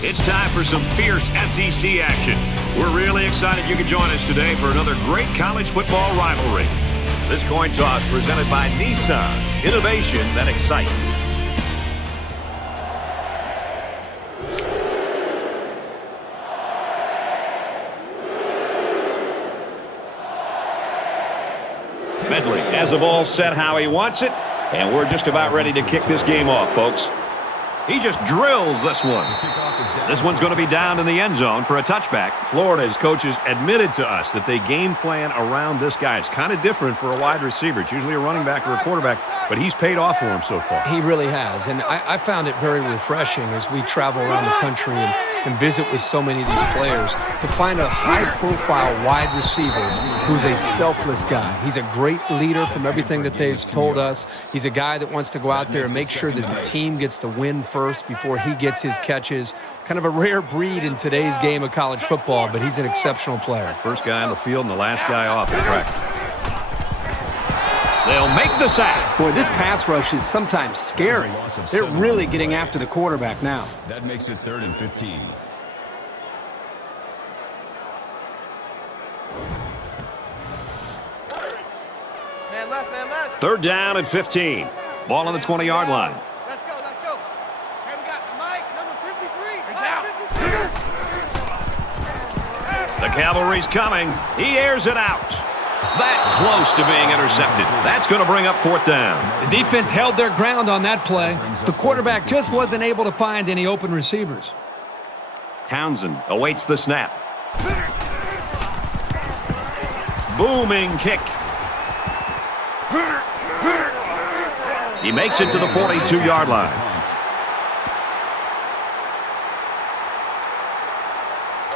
It's time for some fierce SEC action. We're really excited you could join us today for another great college football rivalry. This coin toss presented by Nissan. Innovation that excites. Medley has the ball set how he wants it, and we're just about ready to kick this game off, folks. He just drills this one. This one's going to be down in the end zone for a touchback. Florida's coaches admitted to us that they game plan around this guy. It's kind of different for a wide receiver. It's usually a running back or a quarterback, but he's paid off for him so far. He really has, and I found it very refreshing as we travel around the country and visit with so many of these players to find a high-profile wide receiver who's a selfless guy. He's a great leader from everything that they've told us. He's a guy that wants to go out there and make sure that the team gets to win first before he gets his catches. Kind of a rare breed in today's game of college football, but he's an exceptional player. First guy on the field and the last guy off at practice. They'll make the sack. Boy, this pass rush is sometimes scary. They're really getting after the quarterback now. That makes it 3rd and 15. Man left. 3rd down and 15. Ball on the 20-yard line. Let's go. Hey, we got Mike, number 53. The cavalry's coming. He airs it out. That close to being intercepted. That's going to bring up 4th down. The defense held their ground on that play. The quarterback just wasn't able to find any open receivers. Townsend awaits the snap. Booming kick. He makes it to the 42-yard line.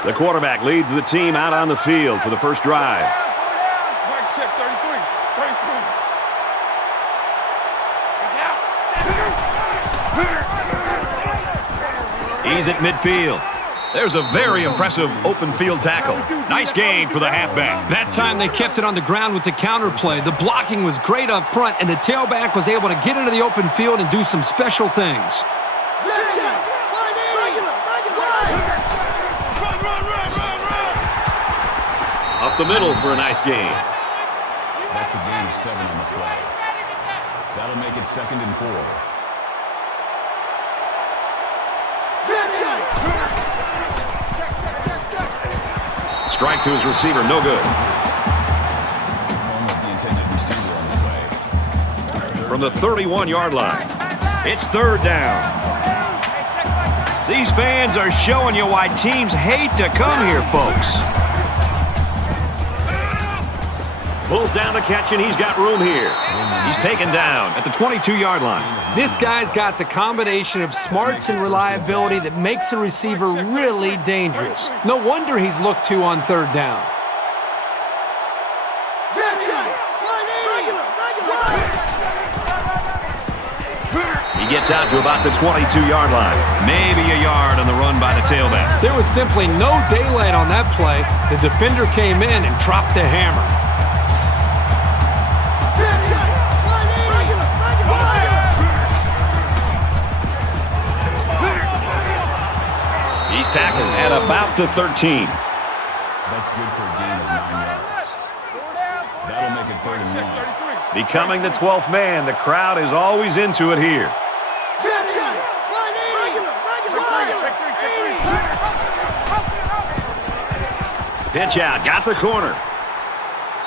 The quarterback leads the team out on the field for the first drive. Check 33. He's at midfield. There's a very impressive open field tackle. Nice gain for the halfback. That time they kept it on the ground with the counter play. The blocking was great up front, and the tailback was able to get into the open field and do some special things. Up the middle for a nice gain. That's a gain of 7 on the play. That'll make it 2nd and 4. Strike to his receiver, no good. Home of the intended receiver on the play. From the 31-yard line, it's 3rd down. These fans are showing you why teams hate to come here, folks. Pulls down the catch, and he's got room here. He's taken down at the 22-yard line. This guy's got the combination of smarts and reliability that makes a receiver really dangerous. No wonder he's looked to on 3rd down. He gets out to about the 22-yard line. Maybe a yard on the run by the tailback. There was simply no daylight on that play. The defender came in and dropped the hammer. He's tackled at about the 13. That's good for a gain of 9 yards. That'll make it 3rd and 1. Becoming the 12th man, the crowd is always into it here. Pitch out, got the corner.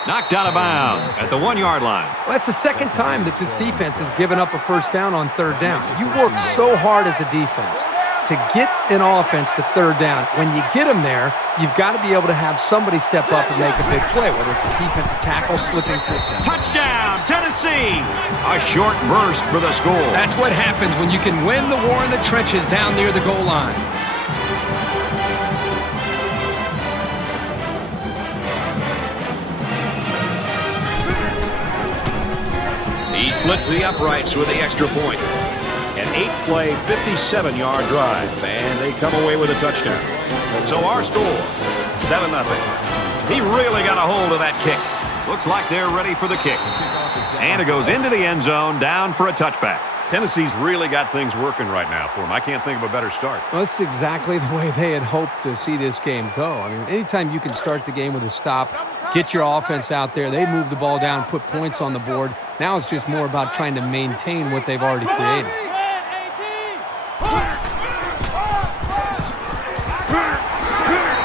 Knocked out of bounds at the 1-yard line. Well, that's the 2nd time that this defense has given up a 1st down on 3rd down. You work so hard as a defense to get an offense to 3rd down. When you get them there, you've got to be able to have somebody step up and make a big play, whether it's a defensive tackle slipping through. Touchdown, Tennessee! A short burst for the score. That's what happens when you can win the war in the trenches down near the goal line. He splits the uprights with the extra point. An 8-play, 57-yard drive, and they come away with a touchdown. So our score, 7-0. He really got a hold of that kick. Looks like they're ready for the kick. And it goes into the end zone, down for a touchback. Tennessee's really got things working right now for them. I can't think of a better start. Well, that's exactly the way they had hoped to see this game go. I mean, anytime you can start the game with a stop, get your offense out there, they move the ball down, put points on the board. Now it's just more about trying to maintain what they've already created.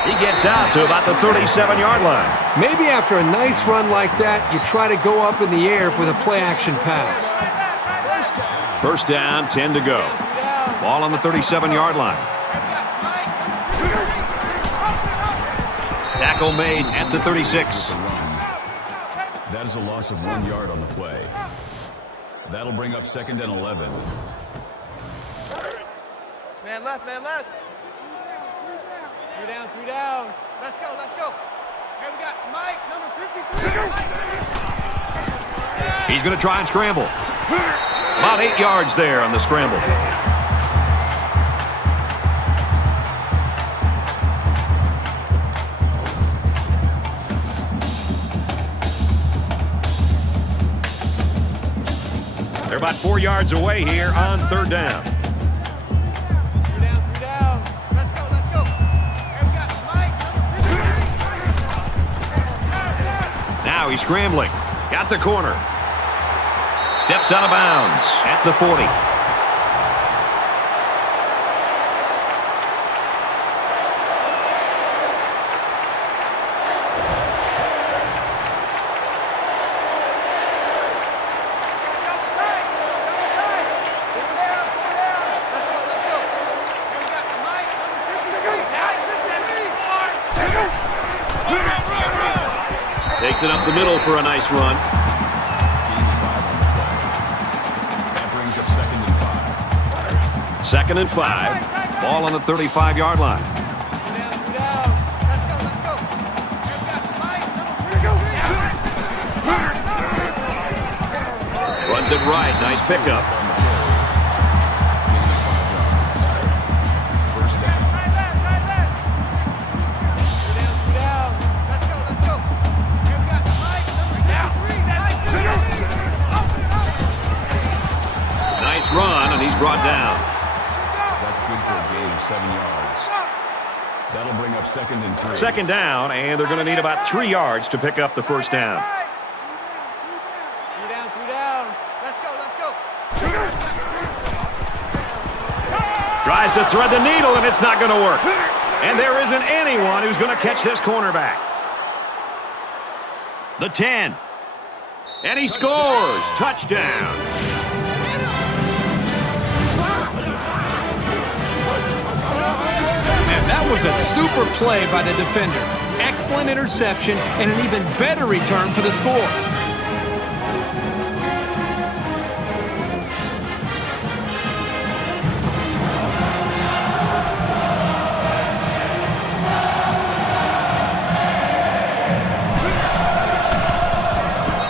He gets out to about the 37-yard line. Maybe after a nice run like that, you try to go up in the air with a play-action pass. First down, 10 to go. Ball on the 37-yard line. Tackle made at the 36. That is a loss of 1 yard on the play. That'll bring up 2nd and 11. Man left, man left. 3 down. Let's go, let's go. Here we got Mike, number 53. He's going to try and scramble. About 8 yards there on the scramble. They're about 4 yards away here on 3rd down. 3 down. Let's go, let's go. Here we got Mike, number 53. Now he's scrambling. Got the corner. Steps out of bounds at the 40. Takes it up the middle for a nice run. That brings up 2nd and 5. 2nd and 5. Ball on the 35-yard line. Let's go, let's go. Here we got Mike, number 53. Runs it right. Nice pickup. First down. Right left. 3 down. Let's go, let's go. Here we got Mike, number 53. Nice run, and he's brought down. That's good for a gain of 7 yards. That'll bring up 2nd and 3. 2nd down, and they're going to need about 3 yards to pick up the first down. 3 down. Let's go, let's go. Tries to thread the needle, and it's not going to work. And there isn't anyone who's going to catch this cornerback. The 10. And he scores. Touchdown. And that was a super play by the defender. Excellent interception and an even better return for the score.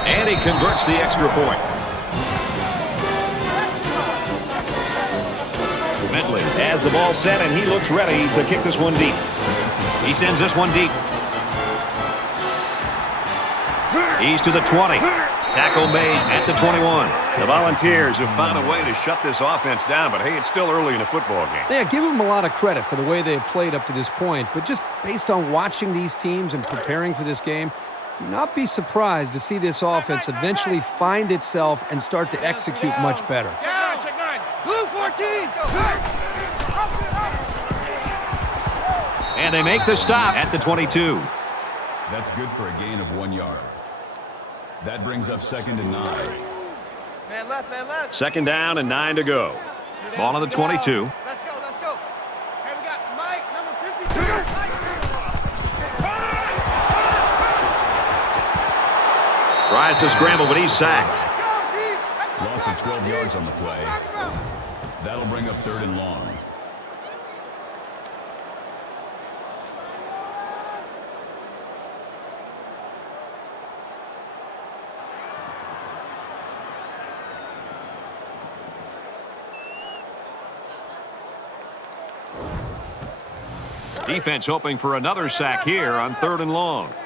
And he converts the extra point. Medley has the ball set, and he looks ready to kick this one deep. He sends this one deep. He's to the 20. Tackle made at the 21. The Volunteers have found a way to shut this offense down, but hey, it's still early in a football game. Yeah, give them a lot of credit for the way they have played up to this point, but just based on watching these teams and preparing for this game, do not be surprised to see this offense eventually find itself and start to execute much better. Check nine. Blue 14. Go. And they make the stop at the 22. That's good for a gain of 1 yard. That brings up 2nd and 9. Man left, man left. 2nd down and 9 to go. Ball on the 22. Let's go, let's go. Here we got Mike, number 52. Tries to scramble, but he's sacked. Loss of 12 yards on the play. That'll bring up 3rd and long. Defense hoping for another sack here on 3rd and long. 3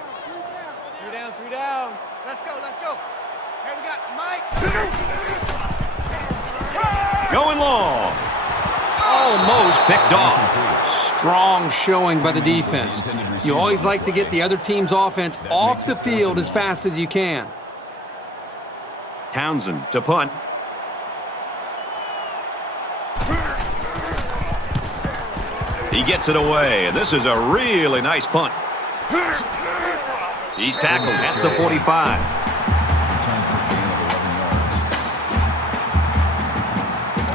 down. Let's go, let's go. Here we got Mike. Going long. Almost picked off. Strong showing by the defense. You always like to get the other team's offense off the field as fast as you can. Townsend to punt. He gets it away, and this is a really nice punt. He's tackled at the 45.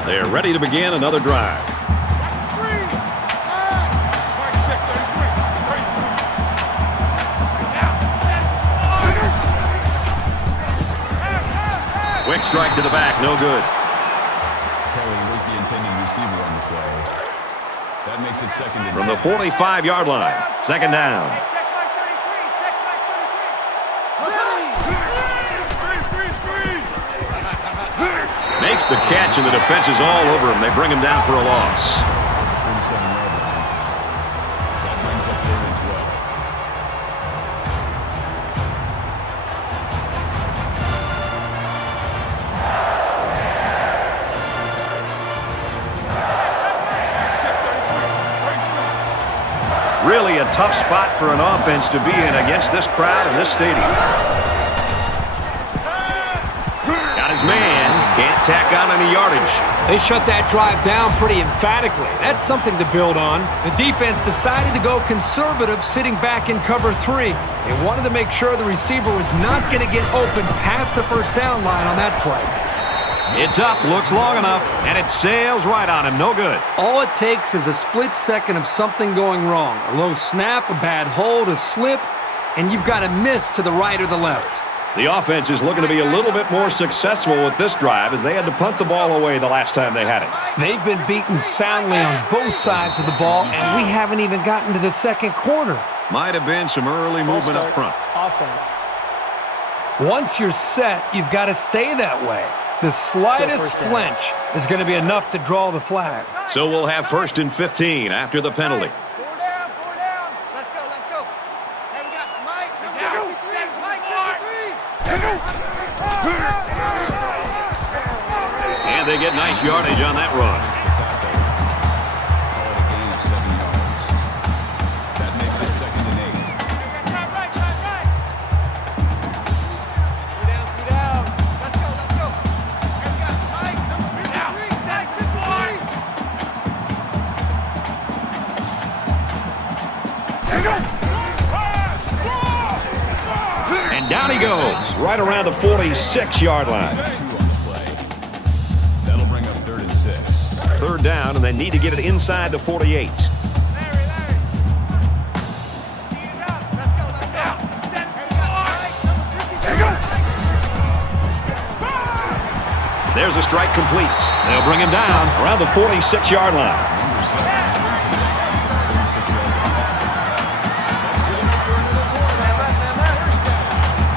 They're ready to begin another drive. Quick strike to the back, no good. Kelly was the intended receiver on the play. That makes it second and From the 45-yard line, second down. Check back 33. Check back 33. Makes the catch, and the defense is all over him. They bring him down for a loss. 37-yard line. That brings up third and 12. Really a tough spot for an offense to be in against this crowd in this stadium. Got his man. Can't tack on any yardage. They shut that drive down pretty emphatically. That's something to build on. The defense decided to go conservative, sitting back in cover 3. They wanted to make sure the receiver was not going to get open past the first down line on that play. It's up, looks long enough, and it sails right on him. No good. All it takes is a split second of something going wrong. A low snap, a bad hold, a slip, and you've got a miss to the right or the left. The offense is looking to be a little bit more successful with this drive as they had to punt the ball away the last time they had it. They've been beaten soundly on both sides of the ball, and we haven't even gotten to the second quarter. Might have been some early movement up front. Offense. Once you're set, you've got to stay that way. The slightest flinch is going to be enough to draw the flag. So we'll have 1st and 15 after the penalty. 4 down. Let's go. Hey, we got Mike, number 53. Mike, 53. And they get nice yardage on that run. It's the tackle. Call it a gain of 7 yards. That makes it second and 8. Right. 3 down. Let's go. Hey, we got Mike, number 53. Mike, 53. And down he goes, right around the 46-yard line. 2 on the play. That'll bring up third and 6. Third down, and they need to get it inside the 48. Larry. Speed it up. Let's go. Hey, we got Mike, number 53. There's a strike complete. They'll bring him down around the 46-yard line. Number 7 brings him down at the 36-yard line. That's good enough for another quarter. First down. 2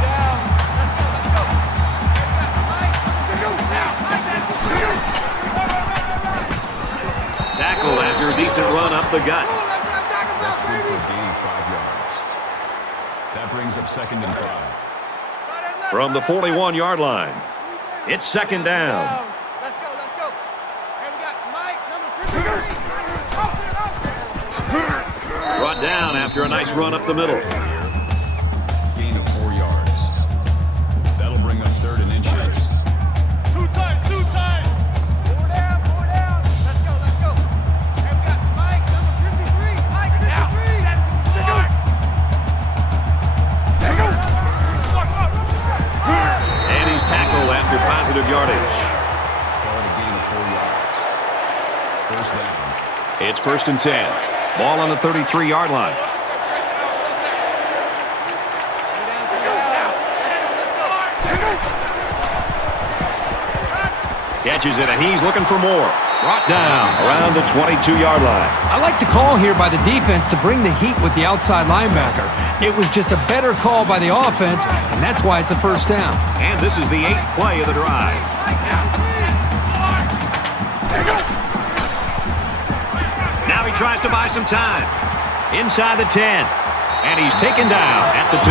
down. Let's go. Hey, we got Mike, number 53. Tackle after a decent run up the gut. That's good for a gain of 5 yards. That brings up second and 5. From the 41-yard line, it's second down. Let's go. Hey, we got Mike, number 53. Brought down after a nice run up the middle. Gain of 4 yards. That'll bring up third and inches. 2 times. 4 down. Let's go. Hey, we got Mike, number 53. Mike, 53. And he's tackled after positive yardage. Call it a gain of 4 yards. First down. It's 1st and 10. Ball on the 33-yard line. Catches it, and he's looking for more. Brought down around the 22-yard line. I like the call here by the defense to bring the heat with the outside linebacker. It was just a better call by the offense, and that's why it's a first down. And this is the 8th play of the drive. Now he tries to buy some time. Inside the 10. And he's taken down at the 2.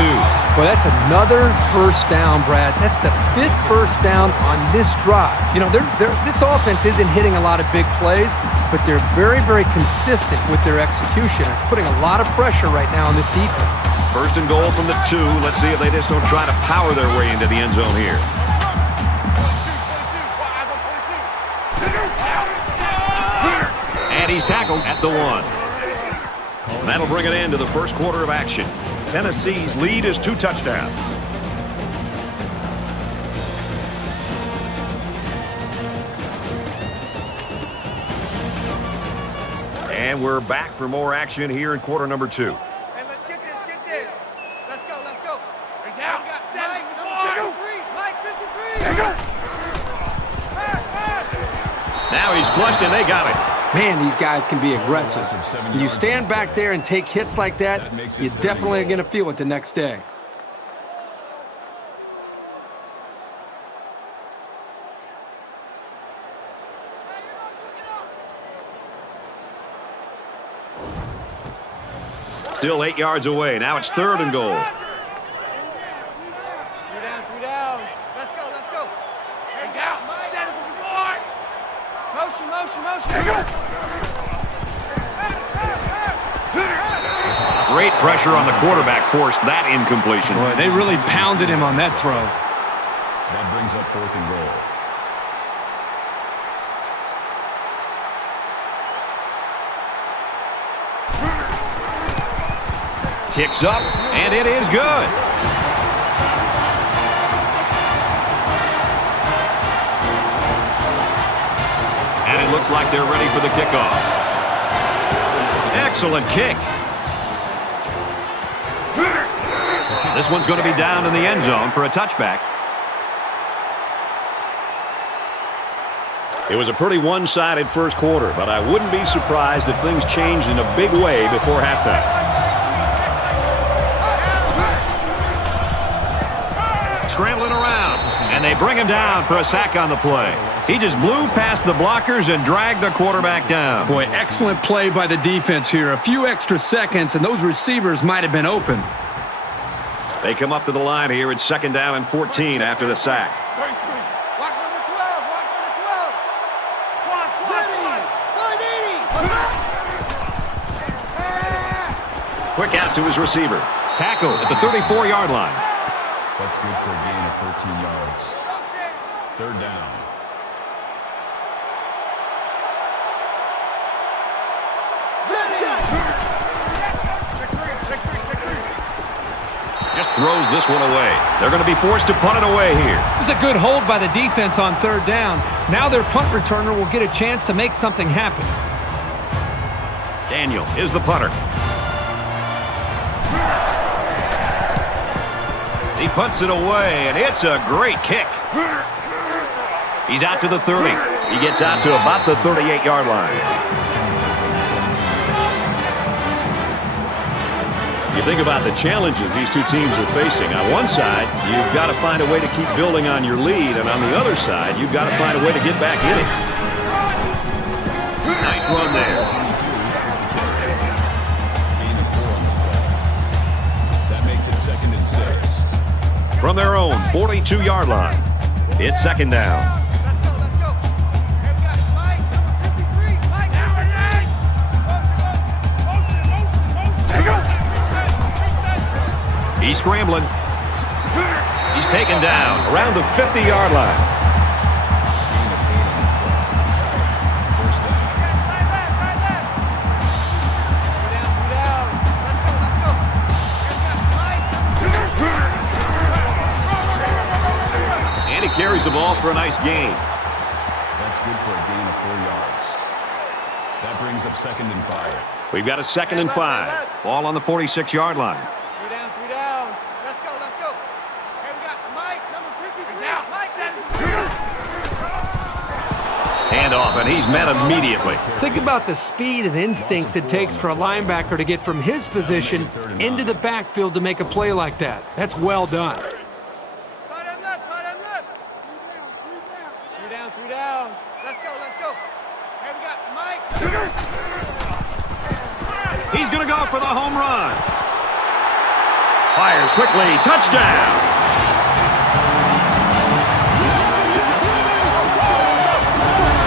Well, that's another first down, Brad. That's the 5th first down on this drive. You know, this offense isn't hitting a lot of big plays, but they're very, very consistent with their execution. It's putting a lot of pressure right now on this defense. First and goal from the 2. Let's see if they just don't try to power their way into the end zone here. And he's tackled at the 1. That'll bring it into the first quarter of action. Tennessee's lead is 2 touchdowns. And we're back for more action here in quarter number 2. Hey, let's get this. Let's go. Bring down. Mike, number 53. Mike, 53. Now he's flushed and they got it. Man, these guys can be aggressive. When you stand back there and take hits like that, you definitely are going to feel it the next day. Still 8 yards away. Now it's 3rd and goal. 3 down. Let's go. Bring down. Mike. Motion. Great pressure on the quarterback forced that incompletion. Boy, they really pounded him on that throw. That brings up 4th and goal. Kicks up, and it is good. And it looks like they're ready for the kickoff. Excellent kick. This one's going to be down in the end zone for a touchback. It was a pretty one-sided first quarter, but I wouldn't be surprised if things changed in a big way before halftime. Scrambling around, and they bring him down for a sack on the play. He just blew past the blockers and dragged the quarterback down. Boy, excellent play by the defense here. A few extra seconds, and those receivers might have been open. They come up to the line here. It's 2nd down and 14 after the sack. Watch number 12. Watch 180. Quick out to his receiver. Tackle at the 34-yard line. That's good for a gain of 13 yards. 3rd down. Just throws this one away. They're going to be forced to punt it away here. It was a good hold by the defense on 3rd down. Now their punt returner will get a chance to make something happen. Daniel is the punter. He punts it away, and it's a great kick. He's out to the 30. He gets out to about the 38-yard line. You think about the challenges these two teams are facing. On one side, you've got to find a way to keep building on your lead, and on the other side, you've got to find a way to get back in it. Nice run there. That makes it 2nd and 6. From their own 42-yard line, it's 2nd down. Let's go. Here we got Mike, number 53. Mike, number 9. He's scrambling. He's taken down around the 50-yard line. First down. Right left. 3 down. Let's go. Here we got Mike, number 53. And he carries the ball for a nice gain. That's good for a gain of 4 yards. That brings up 2nd and 5. We've got a 2nd and 5. Ball on the 46-yard line. 3 down. Let's go. Here we got Mike, number 53. Mike, Handoff, and he's met immediately. Think about the speed and instincts it takes for a linebacker to get from his position into the backfield to make a play like that. That's well done. Tight end left. 3 down. Let's go. Here we got Mike. He's going to go for the home run. Fires quickly. Touchdown.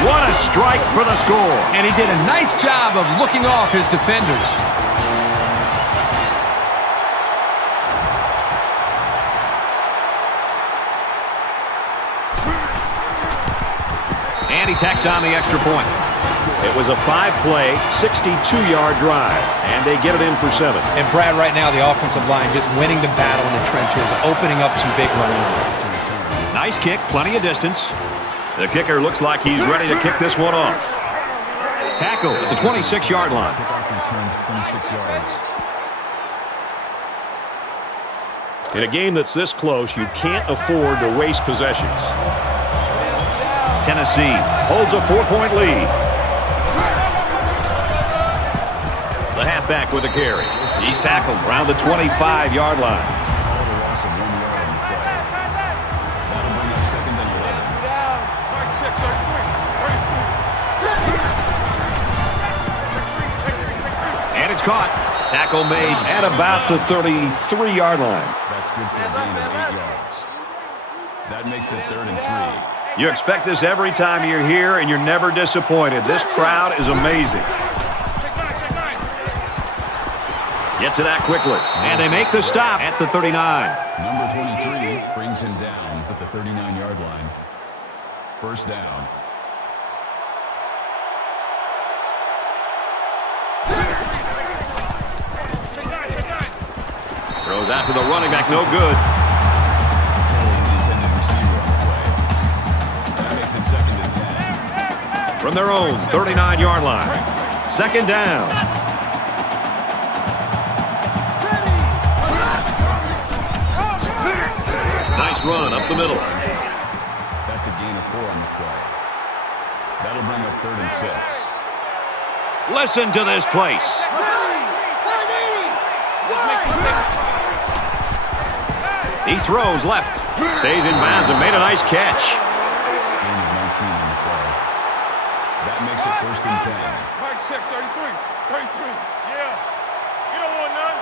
What a strike for the score. And he did a nice job of looking off his defenders. And he tacks on the extra point. It was a 5-play, 62-yard drive, and they get it in for 7. And Brad, right now, the offensive line just winning the battle in the trenches, opening up some big running lanes. Nice kick, plenty of distance. The kicker looks like he's ready to kick this one off. Tackle at the 26-yard line. In a game that's this close, you can't afford to waste possessions. Tennessee holds a 4-point lead. The halfback with a carry. He's tackled around the 25-yard line. And it's caught. Tackle made at about the 33-yard line. That's good for a gain of 8 yards. That makes it 3rd and 3. You expect this every time you're here, and you're never disappointed. This crowd is amazing. Gets it out quickly, and they make the stop at the 39. Number 23 brings him down at the 39-yard line. First down. Throws out to the running back, no good. Second and 10. From their own 39-yard line. Second down. Nice run up the middle. That's a gain of 4 on the play. That'll bring up 3rd and 6. Listen to this place. He throws left. Stays in bounds and made a nice catch. That makes it 1st and 10. Mike check 33. 33. Yeah. You don't want none.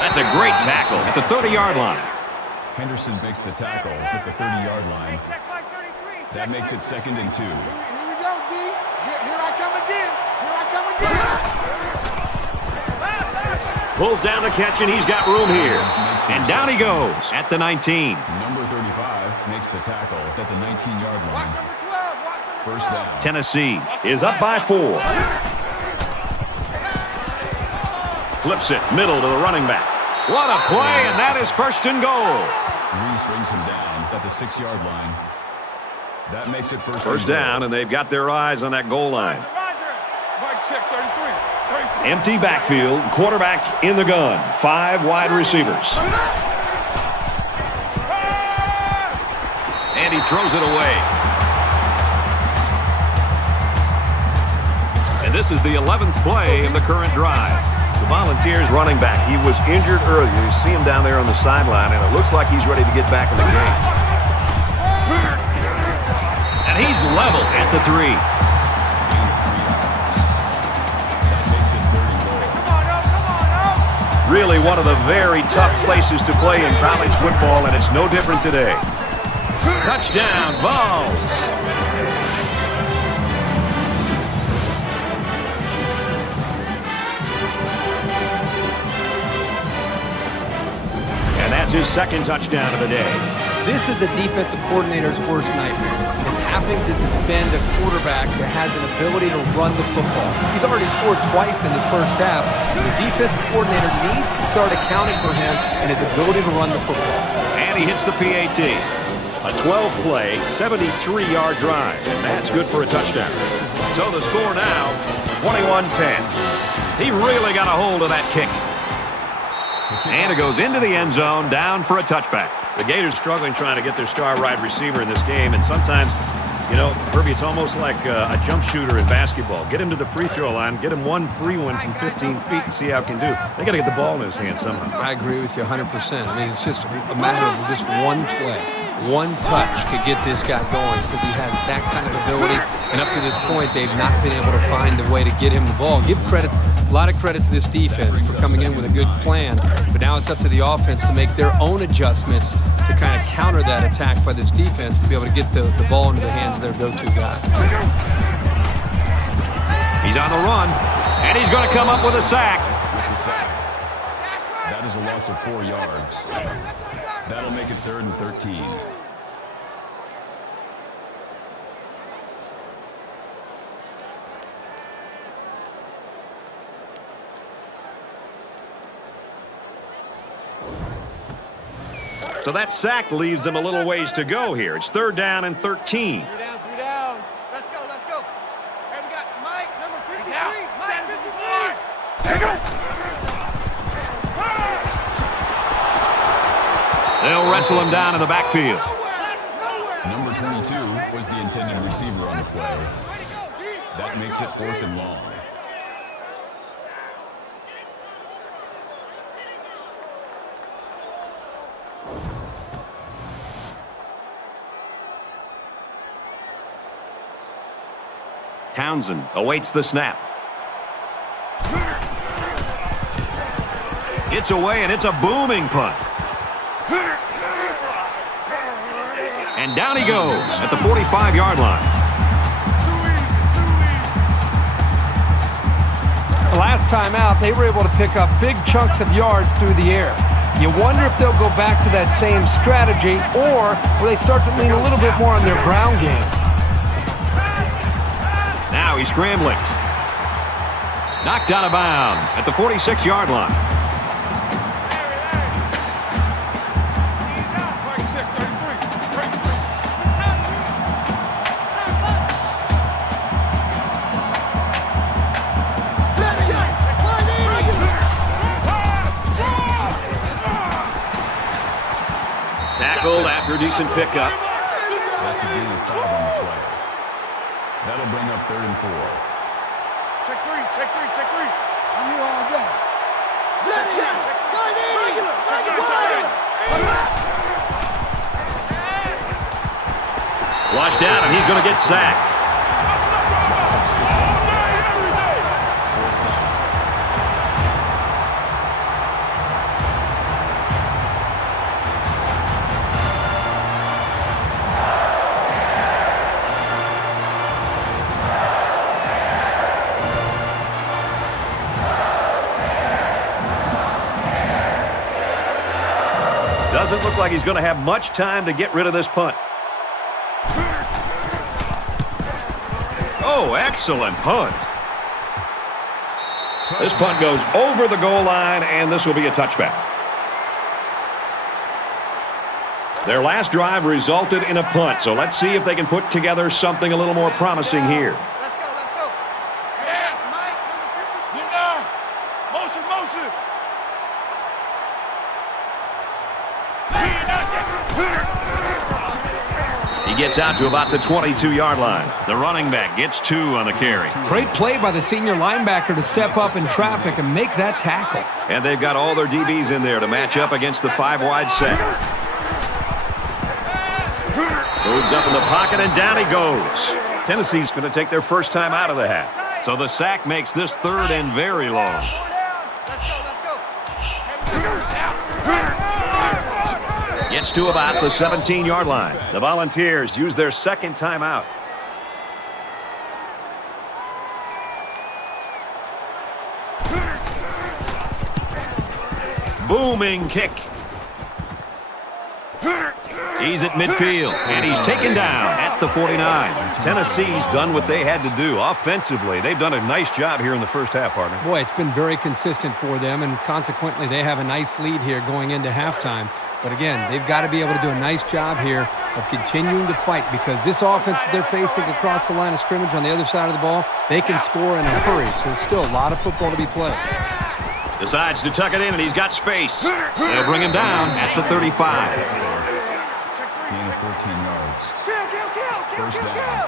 That's a great tackle at the 30-yard line. Henderson makes the tackle at the 30-yard line. Check Mike 33. That makes it 2nd and 2. Here we go, D. Here I come again. Here I come again. Pulls down the catch, and he's got room here. And down he goes at the 19. Number 35 makes the tackle at the 19-yard Watch line. number 12. Watch number 12. First down. Tennessee is up by 4. Flips it, middle to the running back. What a play, and that is 1st and goal. Reese brings him down at the 6-yard line. That makes it First down, and they've got their eyes on that goal line. Mike check 33. Empty backfield, quarterback in the gun. 5 wide receivers. And he throws it away. And this is the 11th play of the current drive. The Volunteers running back. He was injured earlier. You see him down there on the sideline, and it looks like he's ready to get back in the game. And he's level at the 3. Really one of the very tough places to play in college football, and it's no different today. Touchdown, Vols. And that's his 2nd touchdown of the day. This is a defensive coordinator's worst nightmare, is having to defend a quarterback that has an ability to run the football. He's already scored twice in his first half. The defensive coordinator needs to start accounting for him and his ability to run the football. And he hits the PAT. A 12-play, 73-yard drive, and that's good for a touchdown. So the score now, 21-10. He really got a hold of that kick. And it goes into the end zone, down for a touchback. The Gators struggling trying to get their star wide receiver in this game, and sometimes, you know, Herbie, it's almost like a jump shooter in basketball. Get him to the free throw line, get him one free one from 15 feet and see how he can do. They got to get the ball in his hand somehow. I agree with you 100%. I mean, it's just a matter of just one play. One touch could get this guy going because he has that kind of ability. And up to this point, they've not been able to find a way to get him the ball. Give credit, a lot of credit to this defense for coming in with a good plan. But now it's up to the offense to make their own adjustments to kind of counter that attack by this defense to be able to get the ball into the hands of their go-to guy. He's on the run, and he's going to come up with a sack. That is a loss of 4 yards. That'll make it 3rd and 13. So that sack leaves them a little ways to go here. It's 3rd down and 13. 3 down. Let's go, let's go. Hey, we got Mike, number 53. Mike, 53. They'll wrestle him down in the backfield. Number 22 was the intended receiver on the play. That makes it 4th and long. Townsend awaits the snap. It's away, and it's a booming punt. And down he goes at the 45-yard line. The last time out, they were able to pick up big chunks of yards through the air. You wonder if they'll go back to that same strategy, or will they start to lean a little bit more on their ground game? Now he's scrambling. Knocked out of bounds at the 46-yard line. Tackled after a decent pickup. That's a gain of 5 on the play. That'll bring up 3rd and 4. Check 3. I'm here all day. Check. Washed out, and he's going to get sacked. Loss of 6 on the play. Doesn't look like he's going to have much time to get rid of this punt. Oh, excellent punt. This punt goes over the goal line, and this will be a touchback. Their last drive resulted in a punt, so let's see if they can put together something a little more promising here. Let's go. Yeah, Mike, number 50. Motion. He gets out to about the 22-yard line. The running back gets 2 on the carry. Great play by the senior linebacker to step up in traffic and make that tackle. And they've got all their DBs in there to match up against the 5-wide set. Moves up in the pocket, and down he goes. Tennessee's going to take their first time out of the half. So the sack makes this 3rd and very long. Let's go. Gets to about the 17-yard line. The Volunteers use their second timeout. Booming kick. He's at midfield, and he's taken down at the 49. Tennessee's done what they had to do. Offensively, they've done a nice job here in the first half, partner. Boy, it's been very consistent for them, and consequently, they have a nice lead here going into halftime. But again, they've got to be able to do a nice job here of continuing to fight, because this offense that they're facing across the line of scrimmage on the other side of the ball, they can score in a hurry. So there's still a lot of football to be played. Decides to tuck it in, and he's got space. They'll bring him down at the 35. Gain of 14 yards. First down.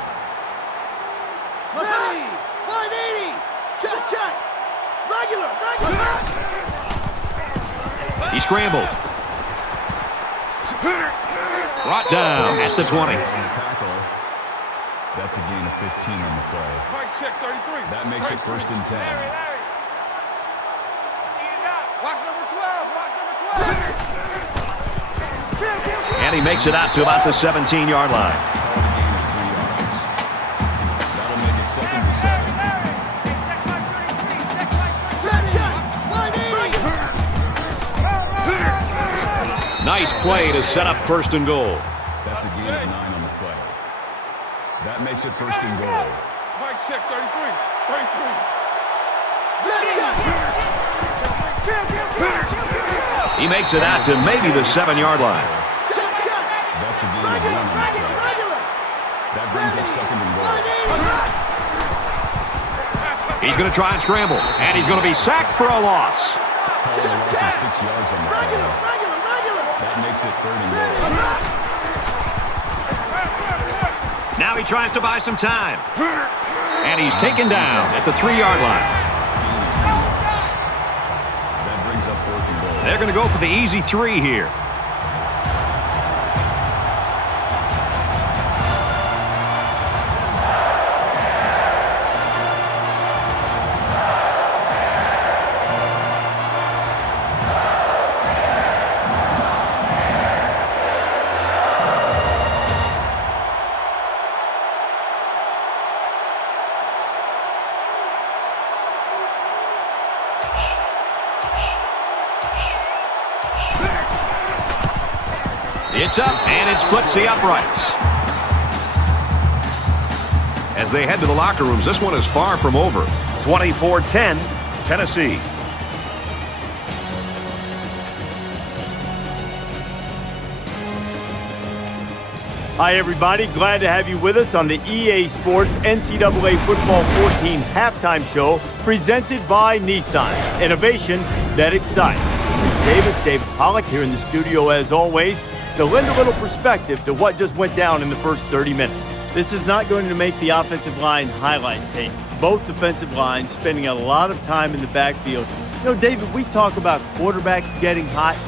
Ready. 180. Check. Regular. He scrambled. Brought down at the 20. On the tackle. That's a gain of 15 on the play. Mike, check 33. That makes it 1st and 10. Watch number 12. Watch number 12. And he makes it out to about the 17-yard line. Call it a gain of 3 yards. That'll make it 2nd and 7. Nice play to set up 1st and goal. That's a gain of 9 on the play. That makes it 1st and goal. Mike, check 33. 33. He makes it out to maybe the 7-yard line. That's a gain of 1 on the play. That brings up 2nd and goal. He's going to try and scramble, and he's going to be sacked for a loss. Call it a loss of 6 yards on the play. That makes it 3rd and goal. Now he tries to buy some time. And he's taken down at the 3-yard line. Gain of 2 yards. That brings up 4th and goal. They're going to go for the easy 3 here. It's up, and it splits the uprights. As they head to the locker rooms, this one is far from over. 24-10, Tennessee. Hi, everybody. Glad to have you with us on the EA Sports NCAA Football 14 halftime show presented by Nissan. Innovation that excites. Chris Davis, David Pollack here in the studio as always to lend a little perspective to what just went down in the first 30 minutes. This is not going to make the offensive line highlight tape. Both defensive lines spending a lot of time in the backfield. You know, David, we talk about quarterbacks getting hot.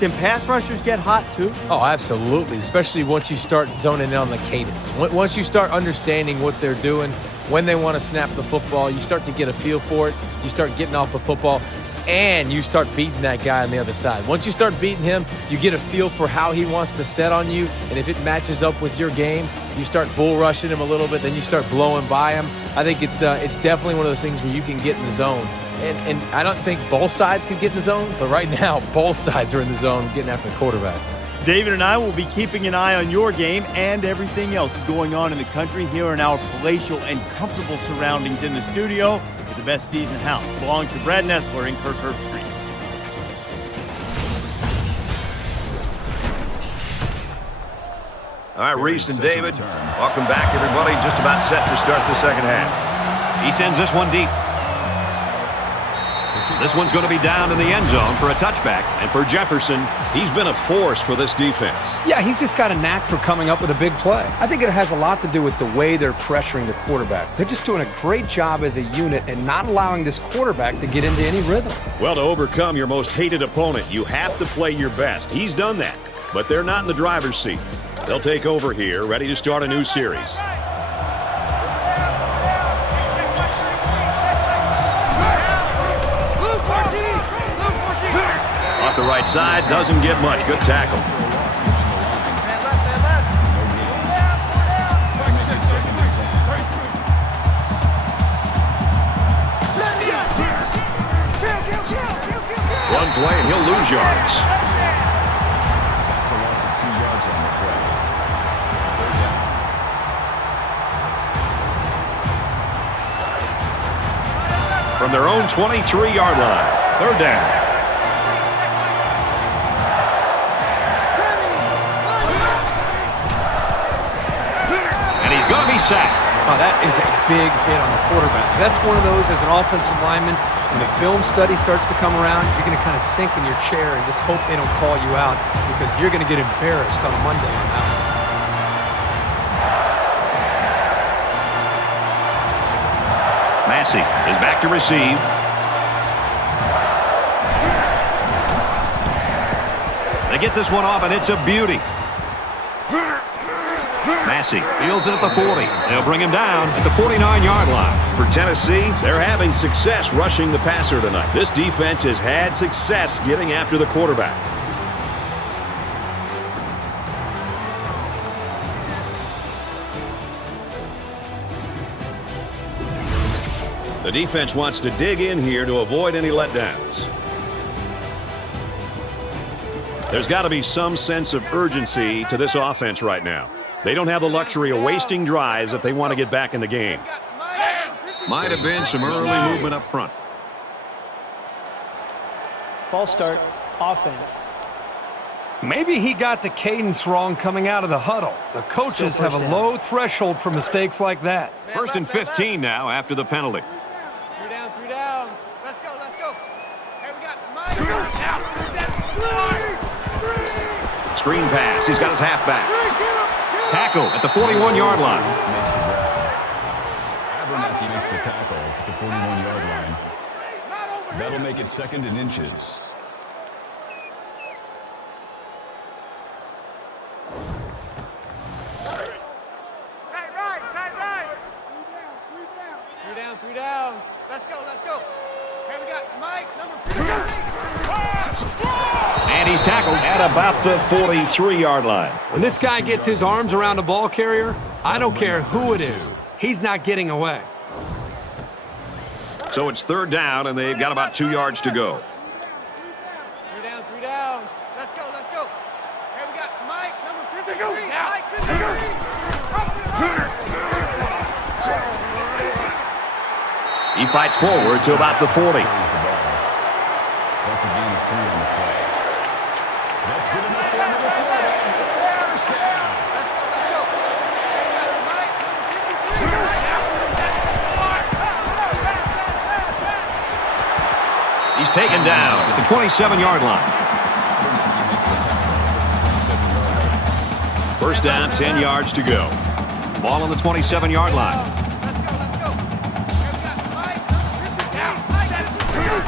Can pass rushers get hot too? Oh, absolutely, especially once you start zoning in on the cadence. Once you start understanding what they're doing, when they want to snap the football, you start to get a feel for it. You start getting off the football, and you start beating that guy on the other side. Once you start beating him, you get a feel for how he wants to set on you, and if it matches up with your game, you start bull rushing him a little bit, then you start blowing by him. I think it's definitely one of those things where you can get in the zone. And I don't think both sides can get in the zone, but right now, both sides are in the zone getting after the quarterback. David and I will be keeping an eye on your game and everything else going on in the country here in our palatial and comfortable surroundings in the studio with the best seat in the house. Belongs to Brad Nessler in Kirkherb Street. All right, Reese and David, welcome back, everybody. Just about set to start the second half. He sends this one deep. This one's going to be down in the end zone for a touchback. And for Jefferson, he's been a force for this defense. Yeah, he's just got a knack for coming up with a big play. I think it has a lot to do with the way they're pressuring the quarterback. They're just doing a great job as a unit and not allowing this quarterback to get into any rhythm. Well, to overcome your most hated opponent, you have to play your best. He's done that, but they're not in the driver's seat. They'll take over here, ready to start a new series. Off the right side, doesn't get much. Good tackle. One play and he'll lose yards. That's a loss of 2 yards on the play. 3rd down. From their own 23-yard line. 3rd down. He's going to be sacked. Oh, that is a big hit on the quarterback. That's one of those, as an offensive lineman, when the film study starts to come around, you're going to kind of sink in your chair and just hope they don't call you out because you're going to get embarrassed on Monday on that one. Massey is back to receive. They get this one off, and it's a beauty. Massey fields it at the 40. They'll bring him down at the 49-yard line. For Tennessee, they're having success rushing the passer tonight. This defense has had success getting after the quarterback. The defense wants to dig in here to avoid any letdowns. There's got to be some sense of urgency to this offense right now. They don't have the luxury of wasting drives if they want to get back in the game. Might have been some early movement up front. False start, offense. Maybe he got the cadence wrong coming out of the huddle. The coaches have a low threshold for mistakes like that. First and 15 now after the penalty. Three down. Let's go, let's go. Hey, we got Mike. Screen pass. He's got his halfback. Tackle at the 41-yard line. Abernathy makes the tackle at the 41-yard line. That'll make it 2nd and inches. Tight right. Three down. Let's go, let's go. Hey, we got Mike, number 53. And he's tackled at about the 43-yard line. When this guy gets his arms around a ball carrier, I don't care who it is. He's not getting away. So it's 3rd down, and they've got about 2 yards to go. Three down. Let's go, let's go. Hey, we got Mike, number 53. Mike, 53. He fights forward to about the 40. That's a gain of 3 on the play. That's good enough for another quarterback. First down. Let's go. Hey, we got Mike, number 53. He's taken down at the 27-yard line. Abernathy makes the tackle at the 27-yard line. First down, 10 yards to go. Ball on the 27-yard line. Let's go. Hey, we got Mike, number 53.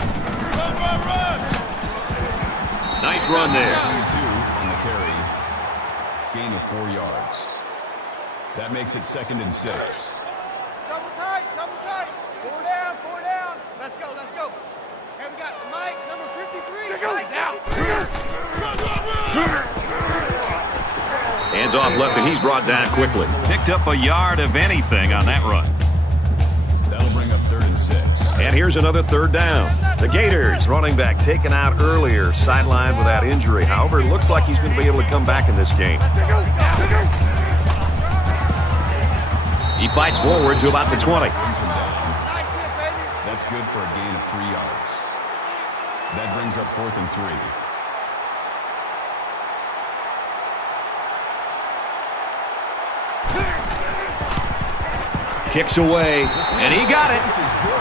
Run. Nice run there. 22 on the carry. Gain of 4 yards. That makes it 2nd and 6. Double tight. Four down. Let's go. Hey, we got Mike, number 53. Mike, 53. Hands off left, and he's brought down quickly. Picked up a yard of anything on that run. That'll bring up 3rd and 6. And here's another 3rd down. The Gators running back taken out earlier, sidelined with that injury. However, it looks like he's going to be able to come back in this game. He fights forward to about the 20. Brings him down. Nice hit, baby. That's good for a gain of 3 yards. That brings up 4th and 3. Kicks away, and he got it. Which is good.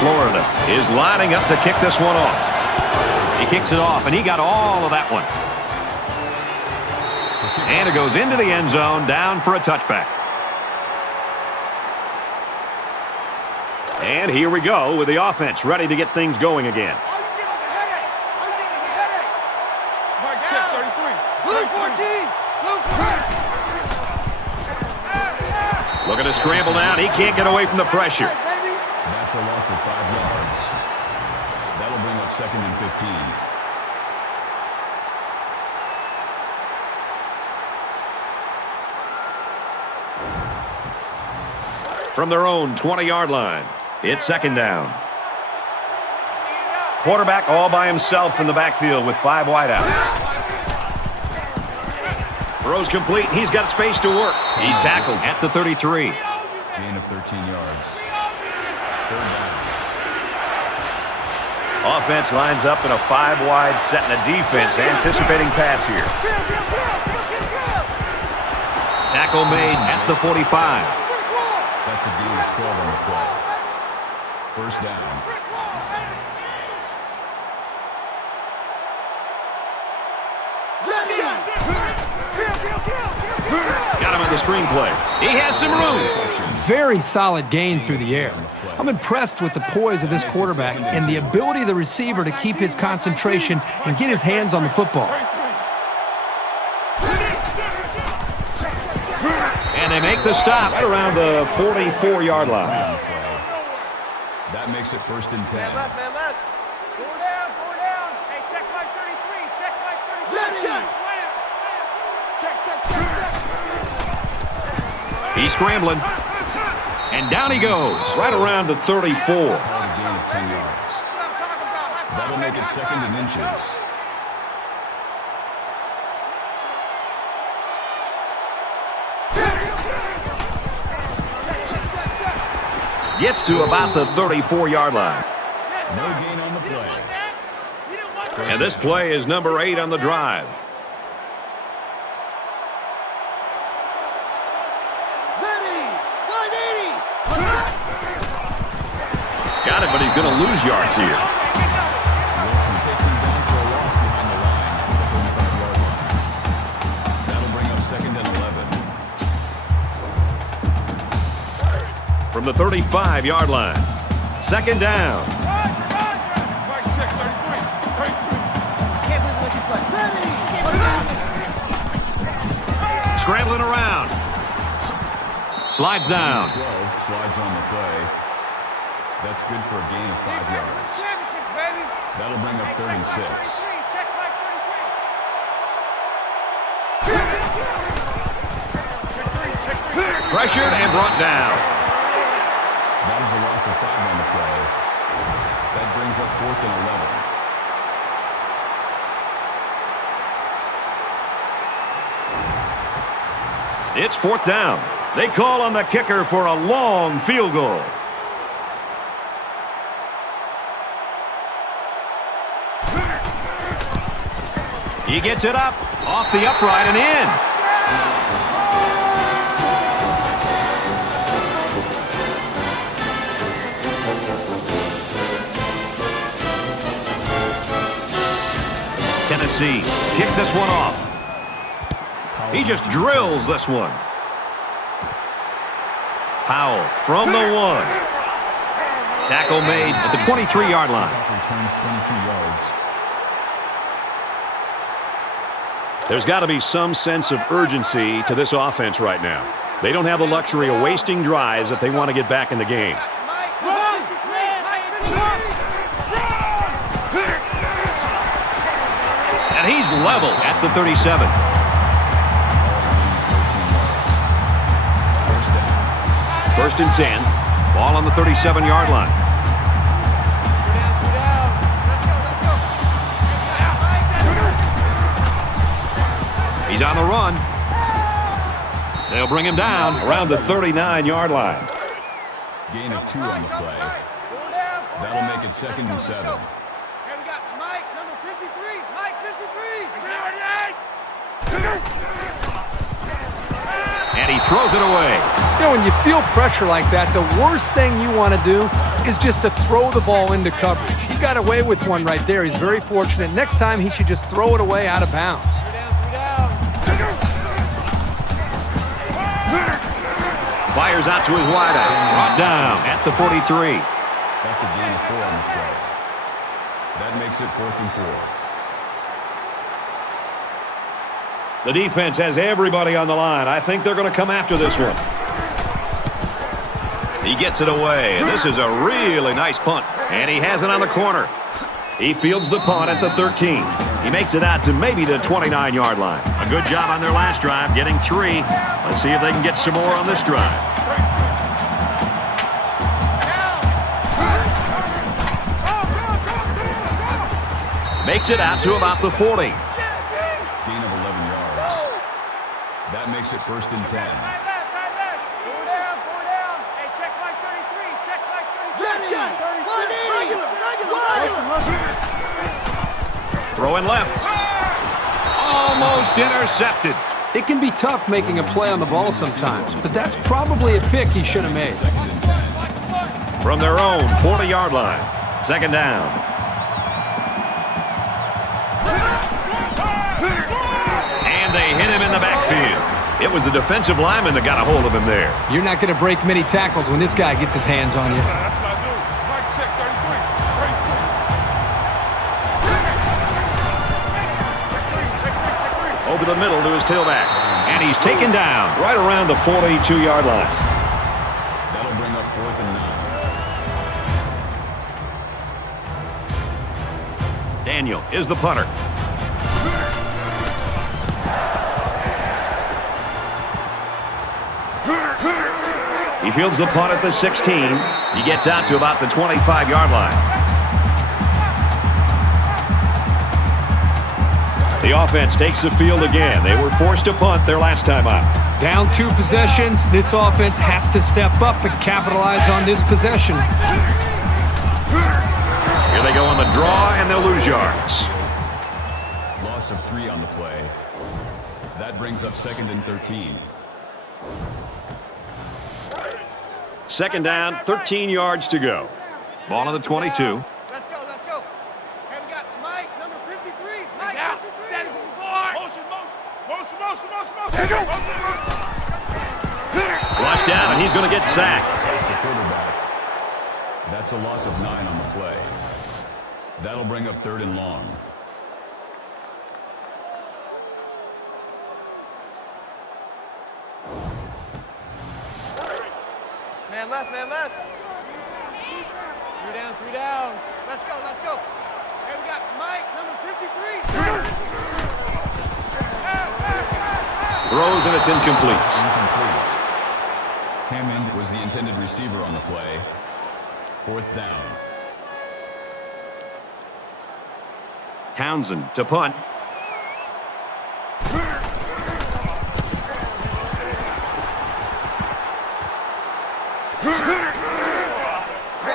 Florida is lining up to kick this one off. He kicks it off, and he got all of that one. And it goes into the end zone, down for a touchback. And here we go with the offense ready to get things going again. All you get is a headache. Mike, check 33. Blue 14. Blue 14. Looking to scramble down. He can't get away from the pressure. That's a loss of 5 yards. That'll bring up 2nd and 15. From their own 20-yard line, it's 2nd down. Quarterback all by himself in the backfield with 5 wideouts. Throws complete. He's got space to work. He's tackled at the 33. Gain of 13 yards. 3rd down. Offense lines up in a 5-wide set, and the defense anticipating pass here. Tackle made at the 45. That's a gain of 12 on the play. First down. Got him on the screenplay. He has some room. Very solid gain through the air. I'm impressed with the poise of this quarterback and the ability of the receiver to keep his concentration and get his hands on the football. And they make the stop right around the 44-yard line. That makes it 1st and 10. Man left, man left. Four down, four down. Hey, check Mike 33, check Mike 33. Check, check, check, check. He's scrambling. And down he goes, right around the 34. Called a gain of 10 yards. That'll make it 2nd and inches. Gets to about the 34-yard line. No gain on the play. And this play is number 8 on the drive. Ready, 180. Got it, but he's going to lose yards here. Wilson takes him down for a loss behind the line at the 35-yard line. That'll bring up 2nd and 11. From the 35-yard line. 2nd down. Mike 6, 33. Can't believe what you play. Ready, Scrambling around. Slides down. 12 slides on the play. That's good for a gain of 5 yards. championship, baby. That'll bring up 3rd and 6. Check Mike 33. Pressured and brought down. That is a loss of 5 on the play. That brings up 4th and 11. It's 4th down. They call on the kicker for a long field goal. He gets it up, off the upright and in. Tennessee kick this one off. He just drills this one. Powell from the 1. Tackle made at the 23-yard line. Returned 22 yards. There's got to be some sense of urgency to this offense right now. They don't have the luxury of wasting drives if they want to get back in the game. Mike 53, Mike 53. And he's level at the 37. First and 10. Ball on the 37-yard line. He's on the run. They'll bring him down around the 39-yard line. Gain of 2 on the play. That'll make it 2nd and 7. Here we got Mike, number 53. Mike 53. And he throws it away. You know, when you feel pressure like that, the worst thing you want to do is just to throw the ball into coverage. He got away with one right there. He's very fortunate. Next time, he should just throw it away out of bounds. Fires out to his wideout. Brought down at the 43. That's a gain of 4 on the play. That makes it 4th and 4. The defense has everybody on the line. I think they're going to come after this one. He gets it away, and this is a really nice punt. And he has it on the corner. He fields the punt at the 13. He makes it out to maybe the 29-yard line. A good job on their last drive, getting 3. Let's see if they can get some more on this drive. Makes it out to about the 40. Gain of 11 yards. That makes it 1st and 10. Right left. Four down. Hey, check Mike 33. Check Mike 33. Throwing left. Almost intercepted. It can be tough making a play on the ball sometimes, but that's probably a pick he should have made. From their own 40-yard line. 2nd down. And they hit him in the backfield. It was the defensive lineman that got a hold of him there. You're not going to break many tackles when this guy gets his hands on you. That's what I do. Mike check 33. Over the middle to his tailback. And he's taken down right around the 42-yard line. That'll bring up 4th and 9. Daniel is the punter. He fields the punt at the 16. He gets out to about the 25-yard line. The offense takes the field again. They were forced to punt their last time out. Down 2 possessions. This offense has to step up and capitalize on this possession. Here they go on the draw, and they'll lose yards. Loss of 3 on the play. That brings up 2nd and 13. Second down, 13 yards to go. Ball on the 22. Let's go, let's go. Hey, we got Mike, number 53. Mike, 53. Status is motion. Flushed out, and he's going to get sacked. That's the quarterback. That's a loss of 9 on the play. That'll bring up 3rd and long. Man left. 3 down. Let's go. Hey, we got Mike, number 53. Throws, and it's incomplete. Incomplete. Hammond was the intended receiver on the play. 4th down. Townsend to punt.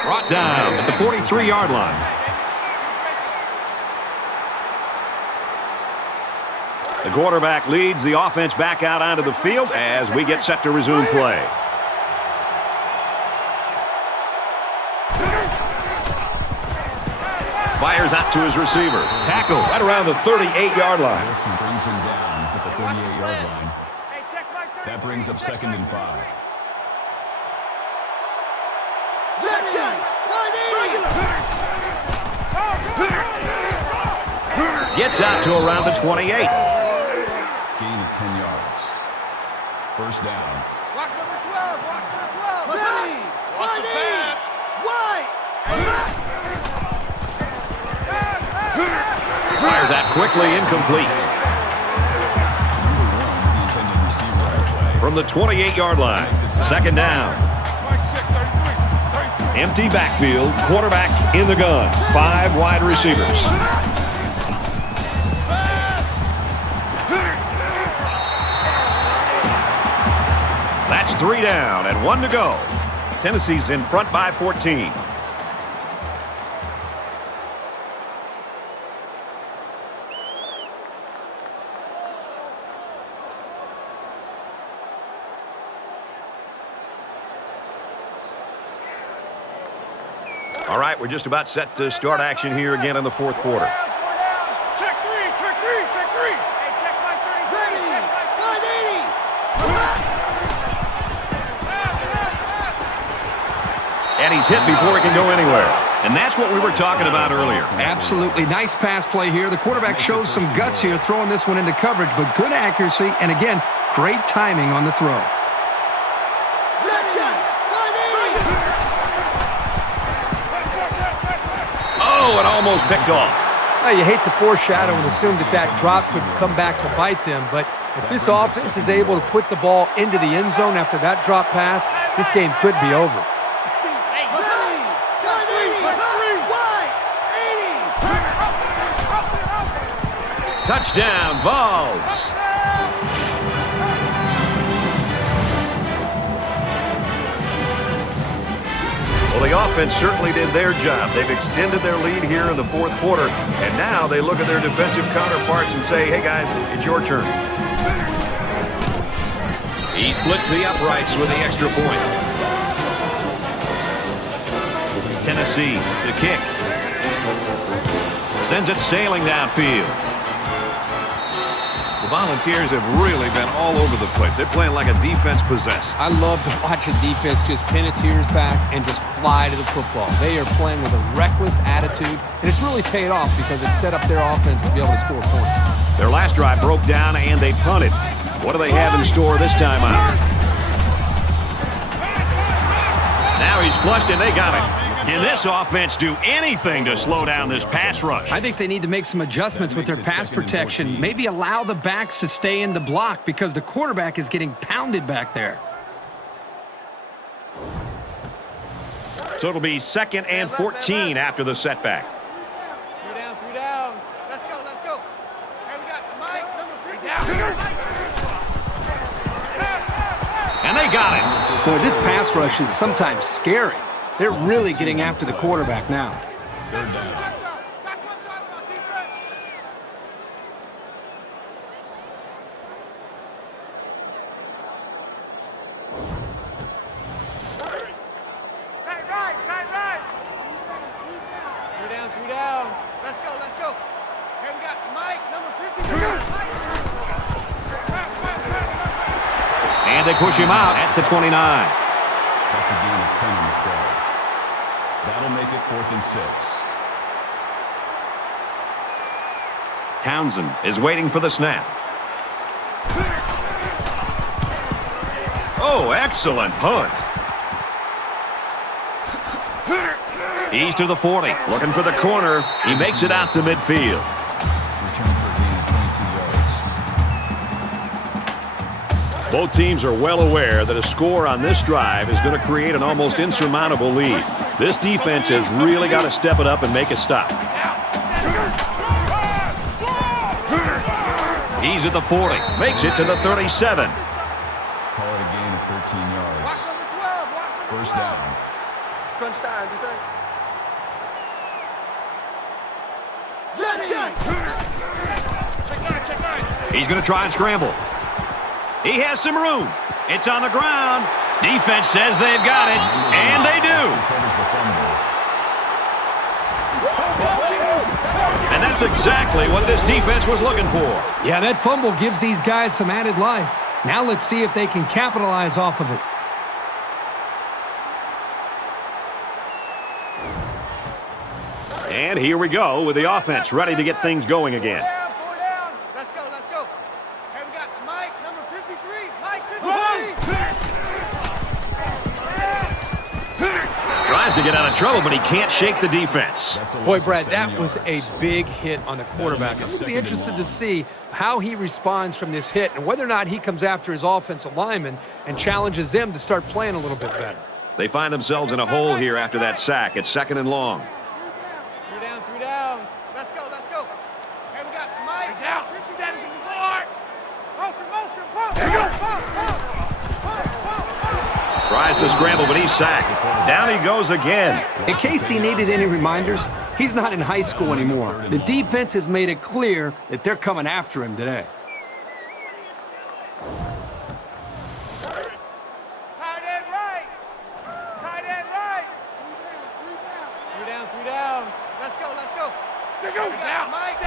Brought down at the 43-yard line. The quarterback leads the offense back out onto the field as we get set to resume play. Fires out to his receiver. Tackle right around the 38-yard line. Wilson brings him down at the 38-yard line. Hey, check Mike 33. That brings up 2nd and 5. Gets out to around the 28. Gain of 10 yards. 1st down. Watch number 12. Ready. Watch the pass. Wide. Fires that quickly, incomplete. Number 1, the intended receiver on the play. From the 28-yard line, 2nd down. Mike check 33. Empty backfield, quarterback in the gun. 5 wide receivers. That's 3 down and 1 to go. Tennessee's in front by 14. All right, we're just about set to start action here again in the 4th quarter. Check 3. Hey, check Mike 33. Ready. 180. And he's hit before he can go anywhere. And that's what we were talking about earlier. Absolutely. Nice pass play here. The quarterback shows some guts here throwing this one into coverage, but good accuracy, and again, great timing on the throw. Oh, it almost picked off. Well, you hate to foreshadow and assume that drop could come back to bite them, but if this offense is able to put the ball into the end zone after that drop pass, this game could be over. Touchdown, Vols. Well, the offense certainly did their job. They've extended their lead here in the 4th quarter, and now they look at their defensive counterparts and say, hey, guys, it's your turn. He splits the uprights with the extra point. Tennessee to kick. Sends it sailing downfield. Volunteers have really been all over the place. They're playing like a defense possessed. I love to watch a defense just pin its ears back and just fly to the football. They are playing with a reckless attitude, and it's really paid off because it set up their offense to be able to score points. Their last drive broke down, and they punted. What do they have in store this time out? Now he's flushed, and they got it. Can this offense do anything to slow down this pass rush? I think they need to make some adjustments with their pass protection. Maybe allow the backs to stay in the block because the quarterback is getting pounded back there. So it'll be 2nd and 14 after the setback. 3 down, 3 down. Let's go, let's go. Hey, we got Mike, number 50. And they got it. Boy, this pass rush is sometimes scary. They're really getting after the quarterback now. Third down. That's what I'm talking about, defense. Tight right, tight right. 3 down, 3 down. Let's go, let's go. Here we got Mike, number 53. And they push him out at the 29. That's a gain of 10 on the play. That'll make it 4th and 6. Townsend is waiting for the snap. Oh, excellent punt. He's to the 40, looking for the corner. He makes it out to midfield. Return for a gain of 22 yards. Both teams are well aware that a score on this drive is going to create an almost insurmountable lead. This defense has really got to step it up and make a stop. He's at the 40, makes it to the 37. Call it a gain of 13 yards. Watch number 12, watch number 12. First down. Crunch time, defense. He's going to try and scramble. He has some room. It's on the ground. Defense says they've got it, and they do. Covers the fumble. And that's exactly what this defense was looking for. Yeah, that fumble gives these guys some added life. Now let's see if they can capitalize off of it. And here we go with the offense ready to get things going again. 4 down. Let's go, let's go. Here we got Mike, number 53. Mike, 53. Tries to get out of trouble, but he can't shake the defense. That's a Boy, loss of Brad, 7 that was a yards. big hit on the quarterback. I'm going to be interested to see how he responds from this hit and whether or not he comes after his offensive lineman and challenges them to start playing a little bit better. They find themselves in a hole here after that sack. It's 2nd and long. 3 down, 3 down. Let's go, let's go. Here we got Mike. Down. 57. Motion, motion, pump. There you go. Pump. Tries to scramble, but he's sacked. Down he goes again. In case he needed any reminders, he's not in high school anymore. The defense has made it clear that they're coming after him today. Tight end right. Tight end right. 3 down, 3 down. Let's go, let's go. Here we got Mike.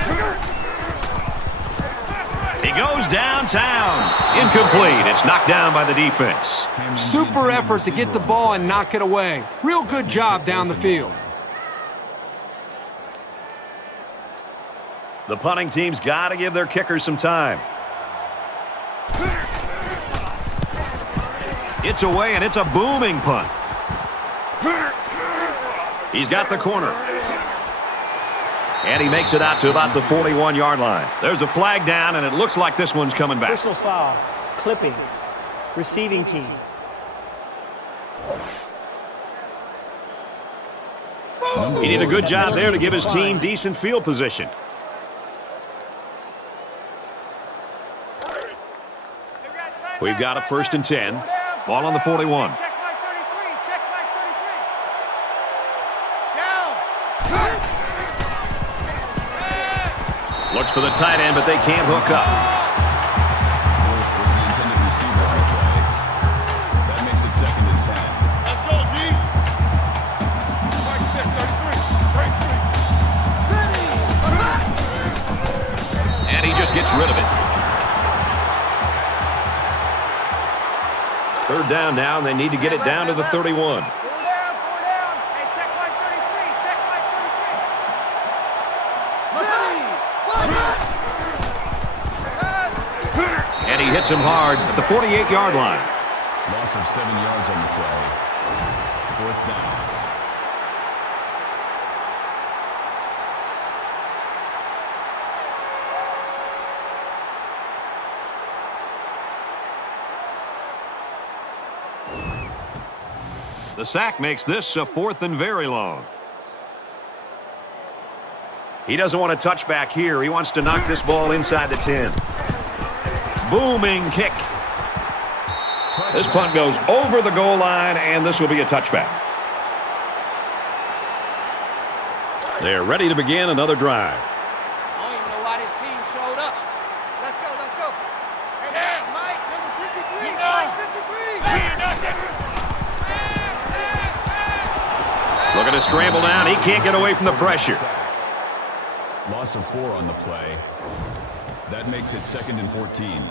He goes downtown. Incomplete. It's knocked down by the defense. Super effort to get the ball and knock it away. Real good job down the field. The punting team's got to give their kickers some time. It's away, and it's a booming punt. He's got the corner. And he makes it out to about the 41-yard line. There's a flag down, and it looks like this one's coming back. Personal foul, clipping, receiving team. He did a good job there to give his team decent field position. We've got a 1st and 10. Ball on the 41. Check Mike 33. Check Mike 33. Down. Looks for the tight end, but they can't hook up. North was the intended receiver on the play. That makes it 2nd and 10. Let's go, D. Mike check 33. And he just gets rid of it. Third down now, and they need to get it down to the 31. Four down. Hey, check line 33. Check line 33. And he hits him hard at the 48-yard line. Loss of 7 yards on the play. Fourth down. The sack makes this a 4th and very long. He doesn't want to touch back here. He wants to knock this ball inside the 10. Booming kick. This punt goes over the goal line, and this will be a touchback. They're ready to begin another drive. I don't even know why this team showed up. Let's go, let's go. Hey, Mike, number 53. Mike, 53. Looking to scramble down. He can't get away from the pressure. Loss of 4 on the play. That makes it 2nd and 14.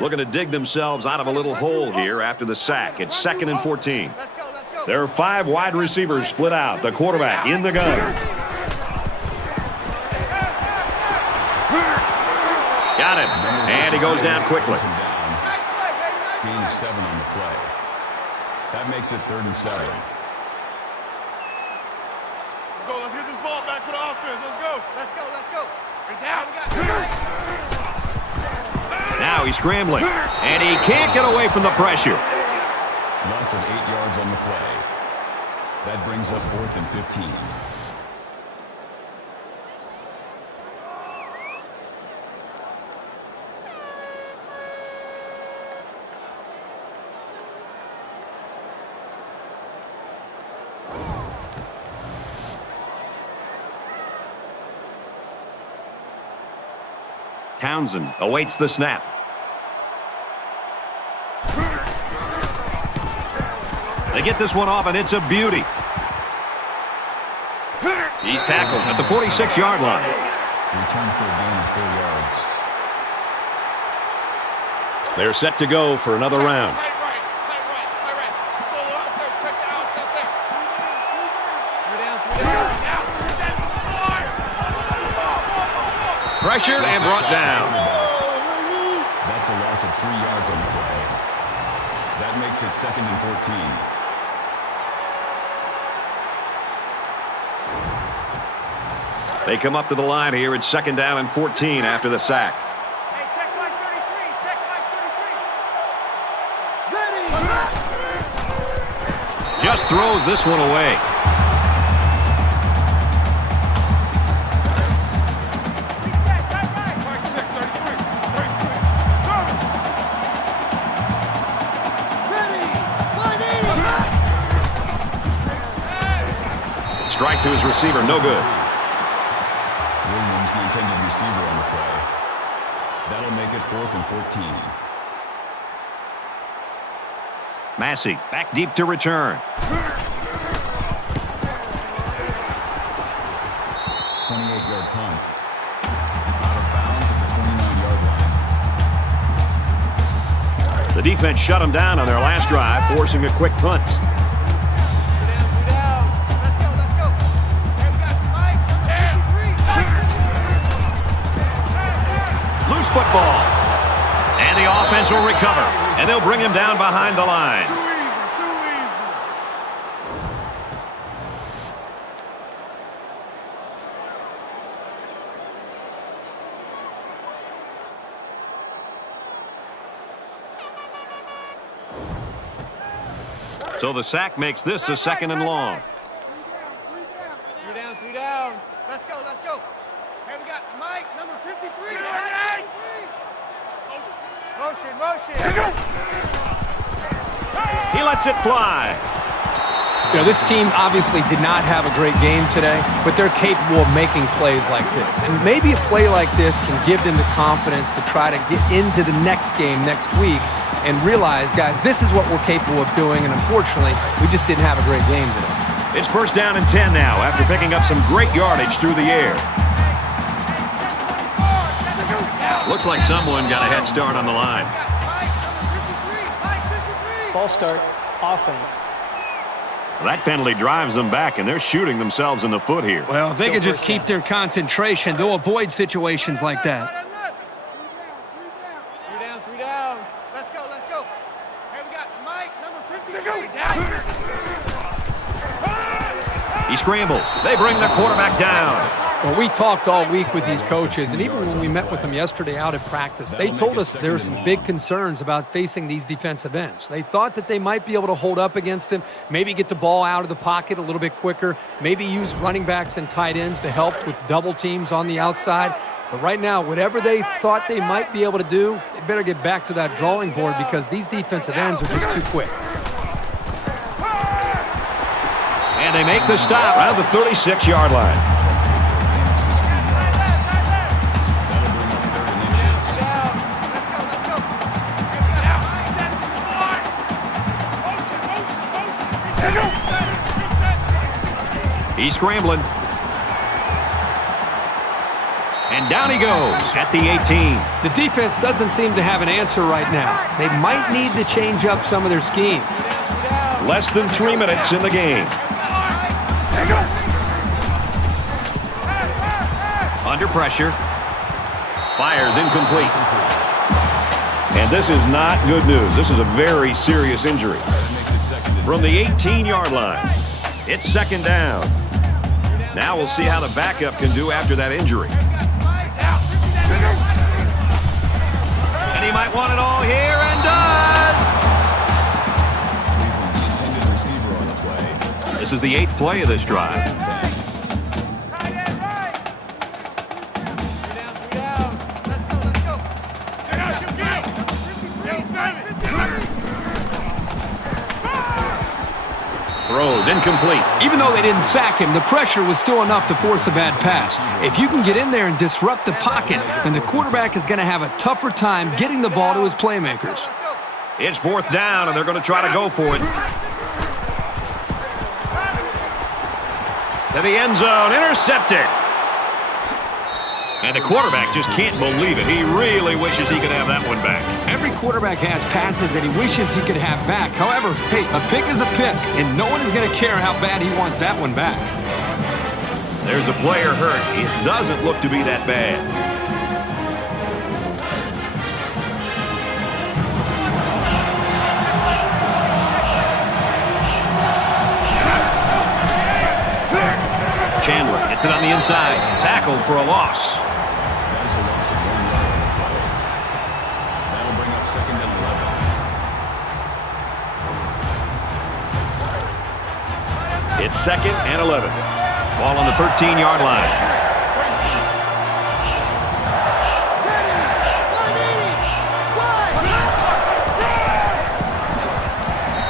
Looking to dig themselves out of a little hole here after the sack. It's 2nd and 14. Let's go, let's go. There are 5 wide receivers split out. The quarterback in the gun. Got him. And he goes down quickly. Nice play, baby, nice Gain of play. 7 on the play. That makes it 3rd and 7. Let's go, let's get this ball back for the offense. Let's go. Let's go, let's go. We're down. Now he's scrambling. And he can't get away from the pressure. Loss of 8 yards on the play. That brings up 4th and 15. Townsend awaits the snap. They get this one off, and it's a beauty. He's tackled at the 46-yard line. Return for a gain of 4 yards. They're set to go for another round. Tight right. Pull up there, check the outside there. Pressured and brought down. That's a loss of 3 yards on the play. That makes it 2nd and 14. They come up to the line here. It's 2nd down and 14 after the sack. Hey, check line 33. Check line 33. Just throws this one away. Strike to his receiver, no good. Williams, the intended receiver on the play. That'll make it 4th and 14. Massey back deep to return. 28-yard punt. Out of bounds at the 29-yard line. The defense shut him down on their last drive, forcing a quick punt. Loose football. And the offense will recover. And they'll bring him down behind the line. Too easy. So the sack makes this a 2nd and long. Three down. Let's go. Hey, we got Mike, number 53. Motion. He lets it fly. You know, this team obviously did not have a great game today, but they're capable of making plays like this. And maybe a play like this can give them the confidence to try to get into the next game next week and realize, guys, this is what we're capable of doing, and unfortunately, we just didn't have a great game today. It's 1st down and 10 now after picking up some great yardage through the air. Looks like someone got a head start on the line. False start, offense. That penalty drives them back, and they're shooting themselves in the foot here. Well, if they Still could just first keep down. their concentration, they'll avoid situations like that. 3 down. Let's go. Hey, we got Mike, number 53. He scrambled. They bring the quarterback down. Well, we talked all week with these coaches, and even when we met with them yesterday out at practice, they told us there's some big concerns about facing these defensive ends. They thought that they might be able to hold up against him, maybe get the ball out of the pocket a little bit quicker, maybe use running backs and tight ends to help with double teams on the outside. But right now, whatever they thought they might be able to do, they better get back to that drawing board because these defensive ends are just too quick. And they make the stop around the 36-yard line. He's scrambling. And down he goes at the 18. The defense doesn't seem to have an answer right now. They might need to change up some of their schemes. Less than 3 minutes in the game. Under pressure. Fires incomplete. And this is not good news. This is a very serious injury. From the 18-yard line, it's second down. Now we'll see how the backup can do after that injury. And he might want it all here, and does. This is the 8th play of this drive. Throws incomplete. Even though they didn't sack him, the pressure was still enough to force a bad pass. If you can get in there and disrupt the pocket, then the quarterback is going to have a tougher time getting the ball to his playmakers. It's 4th down, and they're going to try to go for it. To the end zone, intercepted. And the quarterback just can't believe it. He really wishes he could have that one back. Every quarterback has passes that he wishes he could have back. However, hey, a pick is a pick, and no one is going to care how bad he wants that one back. There's a player hurt. It doesn't look to be that bad. Chandler gets it on the inside. Tackled for a loss. That'll bring up second and 11. It's second and 11. Ball on the 13-yard line.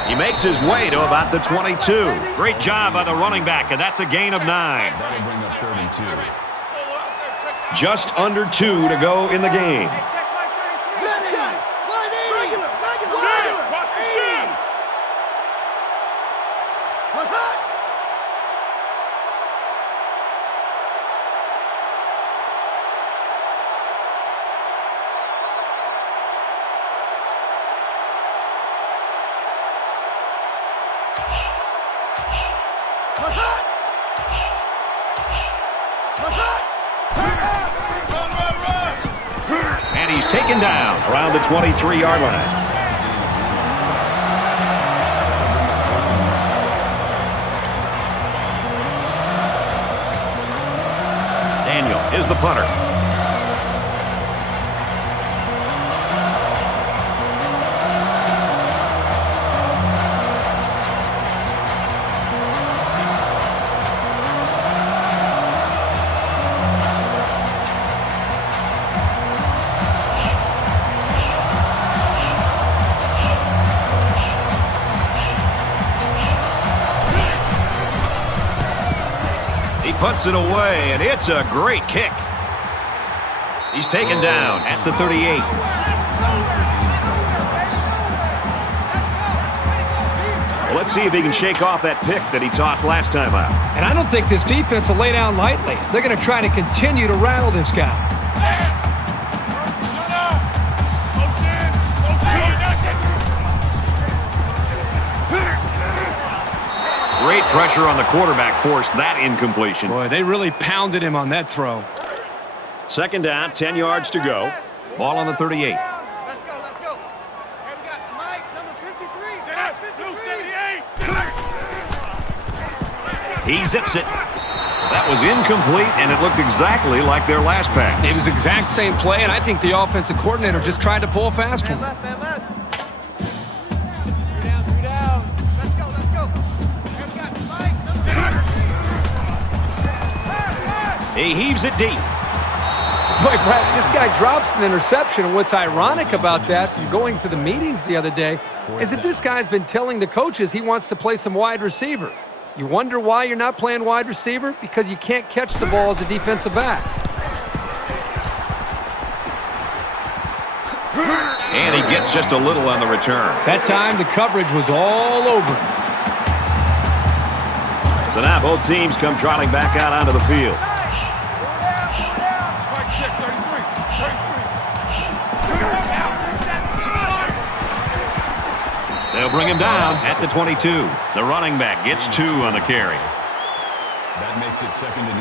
He makes his way to about the 22. Great job by the running back, and that's a gain of 9. That'll bring up 3rd and 2. Just under 2 to go in the game. And he's taken down around the 23-yard line. Daniel is the punter. Puts it away, and it's a great kick. He's taken down at the 38. Well, let's see if he can shake off that pick that he tossed last time out. And I don't think this defense will lay down lightly. They're going to try to continue to rattle this guy. Great pressure on the quarterback forced that incompletion. Boy, they really pounded him on that throw. Second down, 10 yards to go. Ball on the 38. Let's go, let's go. Here we got Mike, number 53. Mike, 53. He zips it. That was incomplete, and it looked exactly like their last pass. It was exact same play, and I think the offensive coordinator just tried to pull a fast one. Man left. 3 down. Let's go, let's go. Here we got Mike, number 53. He heaves it deep. Boy, Brad, this guy drops an interception, and what's ironic about that, from going to the meetings the other day, is that this guy's been telling the coaches he wants to play some wide receiver. You wonder why you're not playing wide receiver? Because you can't catch the ball as a defensive back. And he gets just a little on the return. That time, the coverage was all over him. So now both teams come trotting back out onto the field. Mike, check 33. They'll bring him down at the 22. The running back gets 2 on the carry. That makes it 2nd and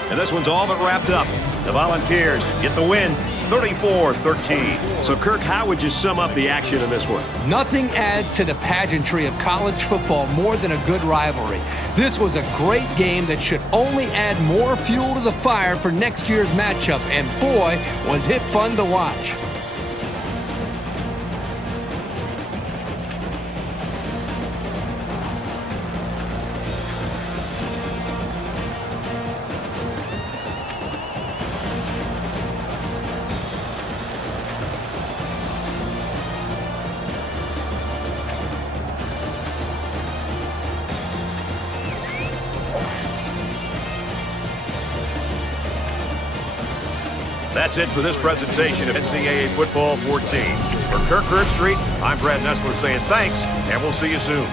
8. And this one's all but wrapped up. The Volunteers get the win, 34-13. So, Kirk, how would you sum up the action in this one? Nothing adds to the pageantry of college football more than a good rivalry. This was a great game that should only add more fuel to the fire for next year's matchup, and boy, was it fun to watch. That's it for this presentation of NCAA Football 14. For Kirk Herbstreit, I'm Brad Nessler saying thanks, and we'll see you soon.